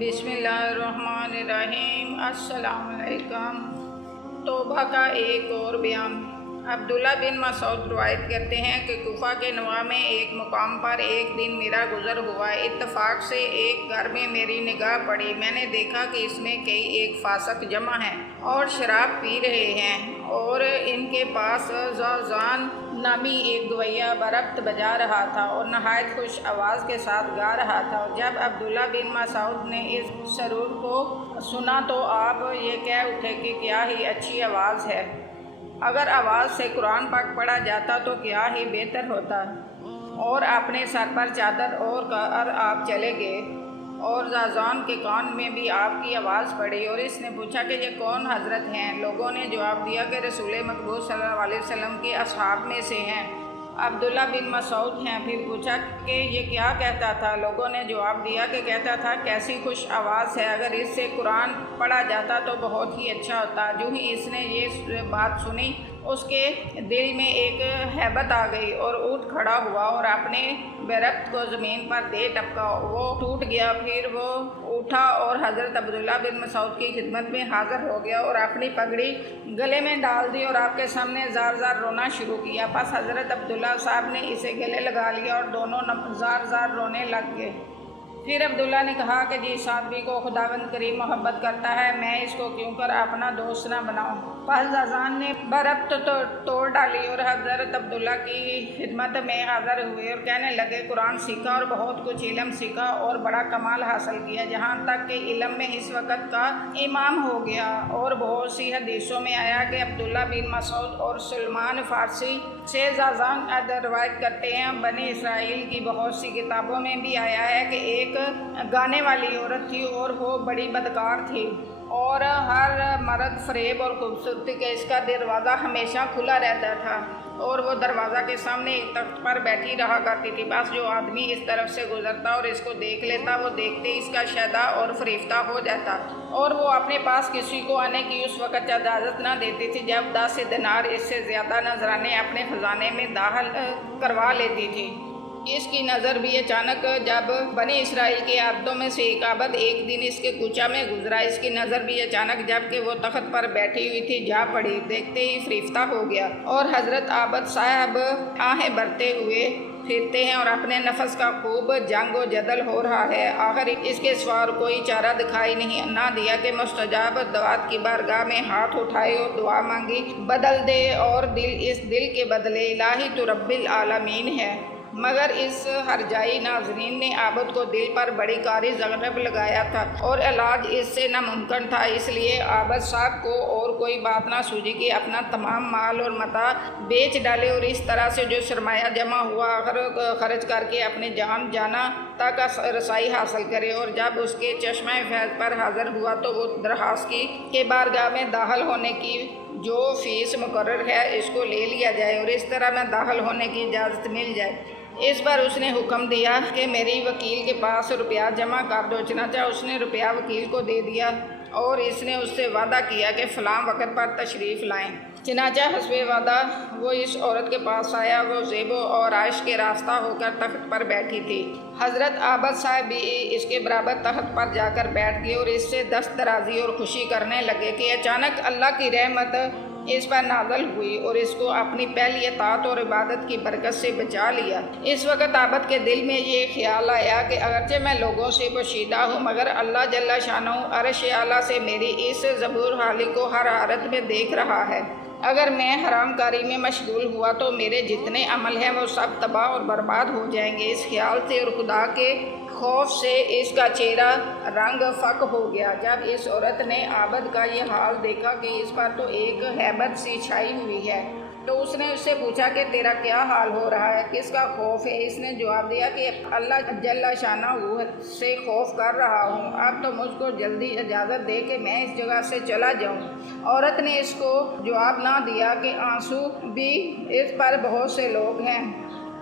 بسم اللہ الرحمن الرحیم۔ السلام علیکم۔ توبہ کا ایک اور بیان۔ عبداللہ بن مسعود روایت کرتے ہیں کہ کوفہ کے نواح میں ایک مقام پر ایک دن میرا گزر ہوا۔ اتفاق سے ایک گھر میں میری نگاہ پڑی۔ میں نے دیکھا کہ اس میں کئی ایک فاسق جمع ہیں اور شراب پی رہے ہیں، اور ان کے پاس زازان نامی ایک گویا بربط بجا رہا تھا اور نہایت خوش آواز کے ساتھ گا رہا تھا۔ جب عبداللہ بن مسعود نے اس سرور کو سنا تو آپ یہ کہہ اٹھے کہ کیا ہی اچھی آواز ہے، اگر آواز سے قرآن پاک پڑھا جاتا تو کیا ہی بہتر ہوتا، اور اپنے سر پر چادر اور کر آپ چلے گئے، اور زازان کے کان میں بھی آپ کی آواز پڑی، اور اس نے پوچھا کہ یہ کون حضرت ہیں؟ لوگوں نے جواب دیا کہ رسول مقبول صلی اللہ علیہ وسلم کے اصحاب میں سے ہیں، عبداللہ بن مسعود ہیں۔ پھر پوچھا کہ یہ کیا کہتا تھا؟ لوگوں نے جواب دیا کہ کہتا تھا کیسی خوش آواز ہے، اگر اس سے قرآن پڑھا جاتا تو بہت ہی اچھا ہوتا۔ جو ہی اس نے یہ بات سنی اس کے دل میں ایک ہیبت آ گئی اور اٹھ کھڑا ہوا اور اپنے بربط کو زمین پر دے ٹپکا، وہ ٹوٹ گیا۔ پھر وہ اٹھا اور حضرت عبداللہ بن مسعود کی خدمت میں حاضر ہو گیا اور اپنی پگڑی گلے میں ڈال دی اور آپ کے سامنے زار زار رونا شروع کیا۔ پس حضرت عبداللہ صاحب نے اسے گلے لگا لیا اور دونوں زار زار رونے لگ گئے۔ پھر عبداللہ نے کہا کہ جس آدمی کو خداوند کریم محبت کرتا ہے، میں اس کو کیوں کر اپنا دوست نہ بناؤں۔ پس زازان نے بربط توڑ ڈالی اور حضرت عبداللہ کی خدمت میں حاضر ہوئے اور کہنے لگے قرآن سیکھا اور بہت کچھ علم سیکھا اور بڑا کمال حاصل کیا، جہاں تک کہ علم میں اس وقت کا امام ہو گیا۔ اور بہت سی حدیثوں میں آیا کہ عبداللہ بن مسعود اور سلمان فارسی سے زازان روایت کرتے ہیں۔ بنی اسرائیل کی بہت سی کتابوں میں بھی آیا ہے کہ ایک گانے والی عورت تھی اور وہ بڑی بدکار تھی، اور ہر مرد فریب اور خوبصورتی کا اس کا دروازہ ہمیشہ کھلا رہتا تھا، اور وہ دروازہ کے سامنے ایک تخت پر بیٹھی رہا کرتی تھی۔ بس جو آدمی اس طرف سے گزرتا اور اس کو دیکھ لیتا، وہ دیکھتے ہی اس کا شیدا اور فریفتہ ہو جاتا، اور وہ اپنے پاس کسی کو آنے کی اس وقت اجازت نہ دیتی تھی جب 10 دینار اس سے زیادہ نذرانے اپنے خزانے میں داخل کروا لیتی تھی۔ اس کی نظر بھی اچانک جب بنی اسرائیل کے عبدوں میں سے ایک عبد ایک دن اس کے کوچہ میں گزرا، اس کی نظر بھی اچانک جب کہ وہ تخت پر بیٹھی ہوئی تھی جا پڑی، دیکھتے ہی فریفتہ ہو گیا، اور حضرت عبد صاحب آہیں بھرتے ہوئے پھرتے ہیں اور اپنے نفس کا خوب جنگ و جدل ہو رہا ہے۔ آخر اس کے سوار کوئی چارہ دکھائی نہیں نہ دیا کہ مستجاب دعوات کی بارگاہ میں ہاتھ اٹھائے اور دعا مانگی، بدل دے اور اس دل کے بدلے الہی تو رب العالمین ہے۔ مگر اس ہرجائی ناظرین نے عابد کو دل پر بڑی کاری ضرب لگایا تھا اور علاج اس سے ناممکن تھا، اس لیے عابد صاحب کو اور کوئی بات نہ سوجی کہ اپنا تمام مال اور متاع بیچ ڈالے اور اس طرح سے جو سرمایہ جمع ہوا آخر خرچ کر کے اپنے جانا تک رسائی حاصل کرے، اور جب اس کے چشمہ فیض پر حاضر ہوا تو وہ درخواست کی کہ بارگاہ میں داخل ہونے کی جو فیس مقرر ہے اس کو لے لیا جائے اور اس طرح میں داخل ہونے کی اجازت مل جائے۔ اس پر اس نے حکم دیا کہ میری وکیل کے پاس روپیہ جمع کر دو، چنانچہ اس نے روپیہ وکیل کو دے دیا اور اس نے اس سے وعدہ کیا کہ فلاں وقت پر تشریف لائیں۔ چنانچہ حسب وعدہ وہ اس عورت کے پاس آیا، وہ زیب و آرائش کے راستہ ہو کر تخت پر بیٹھی تھی۔ حضرت عابد صاحب بھی اس کے برابر تخت پر جا کر بیٹھ گئے اور اس سے دست درازی اور خوشی کرنے لگے کہ اچانک اللہ کی رحمت اس پر نازل ہوئی اور اس کو اپنی پہلی اطاعت اور عبادت کی برکت سے بچا لیا۔ اس وقت عابد کے دل میں یہ خیال آیا کہ اگرچہ میں لوگوں سے پوشیدہ ہوں مگر اللہ جل شانہ عرش اعلیٰ سے میری اس ظہور حالی کو ہر حالت میں دیکھ رہا ہے۔ اگر میں حرام کاری میں مشغول ہوا تو میرے جتنے عمل ہیں وہ سب تباہ اور برباد ہو جائیں گے۔ اس خیال سے اور خدا کے خوف سے اس کا چہرہ رنگ فک ہو گیا۔ جب اس عورت نے عابد کا یہ حال دیکھا کہ اس پر تو ایک ہیبت سی چھائی ہوئی ہے تو اس نے اس سے پوچھا کہ تیرا کیا حال ہو رہا ہے، کس کا خوف ہے؟ اس نے جواب دیا کہ اللہ جل شانہ سے خوف کر رہا ہوں، اب تو مجھ کو جلدی اجازت دے کہ میں اس جگہ سے چلا جاؤں۔ عورت نے اس کو جواب نہ دیا کہ آنسو بھی اس پر بہت سے لوگ ہیں